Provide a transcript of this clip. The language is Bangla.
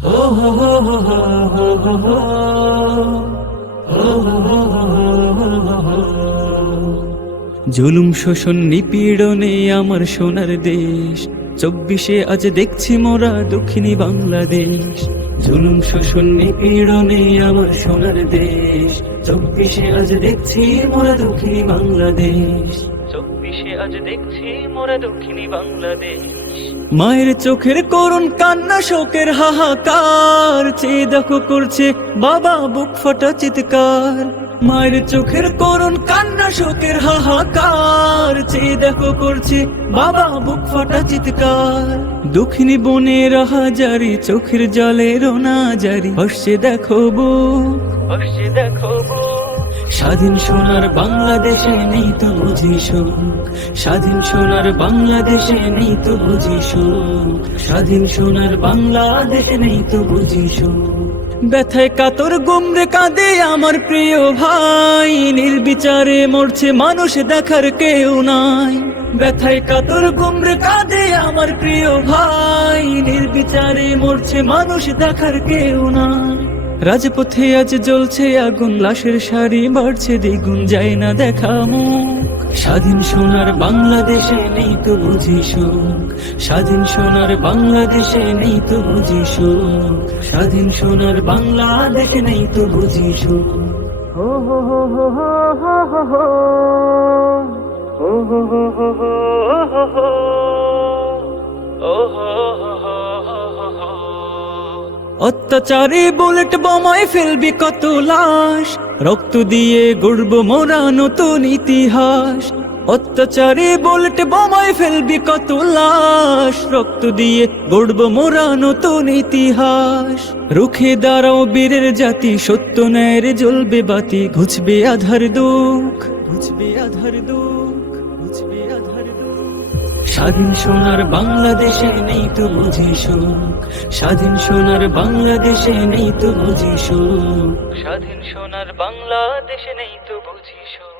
জুলুম শোষণ নিপীড়নে আমার সোনার দেশ, 24-এ আজ দেখছি মোরা দক্ষিণী বাংলাদেশ। জুলুম শোষণ নিপীড়নে আমার সোনার দেশ, 24-এ আজ দেখছি মোরা দক্ষিণী বাংলাদেশ। 24-এ আজ দেখছি মোরা দক্ষিণী বাংলাদেশ। মায়ের চোখের করুণ কান্না, শোকের হাহাকার, চেয়ে দেখো করছে বাবা বুক ফাটা চিৎকার। মায়ের চোখের করুণ কান্না, শোকের হাহাকার, চেয়ে দেখো করছে বাবা বুক ফাটা চিৎকার। দক্ষিণী বনের হাজারি চোখের জলে রোনা জারি, হসছে দেখো বুক, হসছে দেখো বুক। স্বাধীন সোনার বাংলাদেশে নেই তো বুঝি সুখ, স্বাধীন সোনার বাংলাদেশে নেই তো বুঝি সুখ, স্বাধীন সোনার বাংলাদেশে নেই তো বুঝি সুখ। ব্যথায় কাতর গুমরে কাঁদে আমার প্রিয় ভাই, নির্বিচারে মরছে মানুষ দেখার কেউ নাই। ব্যথায় কাতর গুমরে কাঁদে আমার প্রিয় ভাই, নির্বিচারে মরছে মানুষ দেখার কেউ নাই। রাজপথে আজ জ্বলছে আগুন, লাশের সারি বাড়ছে দ্বিগুণ, যায় না দেখা মুখ। স্বাধীন সোনার বাংলাদেশে নেই তো বুঝি সুখ, স্বাধীন সোনার বাংলাদেশে নেই তো বুঝি সুখ, স্বাধীন সোনার বাংলাদেশে নেই তো বুঝি সুখ। হো হো হো হো হো হো হো হো হো হো হো হো হো হো। অত্যাচারে বুলেট বোমায় ফেলবি কত লাশ, রক্ত দিয়ে গড়ব মোরা নতুন ইতিহাস। অত্যাচারে বুলেট বোমায় ফেলবি কত লাশ, রক্ত দিয়ে গড়ব মোরা নতুন ইতিহাস। রুখে দাঁড়াও বীরের জাতি, সত্য ন্যায়ের জ্বলবে বাতি, ঘুচবে আধার দুঃখ, ঘুচবে আধার দুঃখ, ঘুচবে আধার দুঃখ। স্বাধীন সোনার বাংলাদেশে নেই তো বুঝি সুখ, স্বাধীন সোনার বাংলাদেশে নেই তো বুঝি সুখ, স্বাধীন সোনার বাংলাদেশে নেই তো বুঝি সুখ।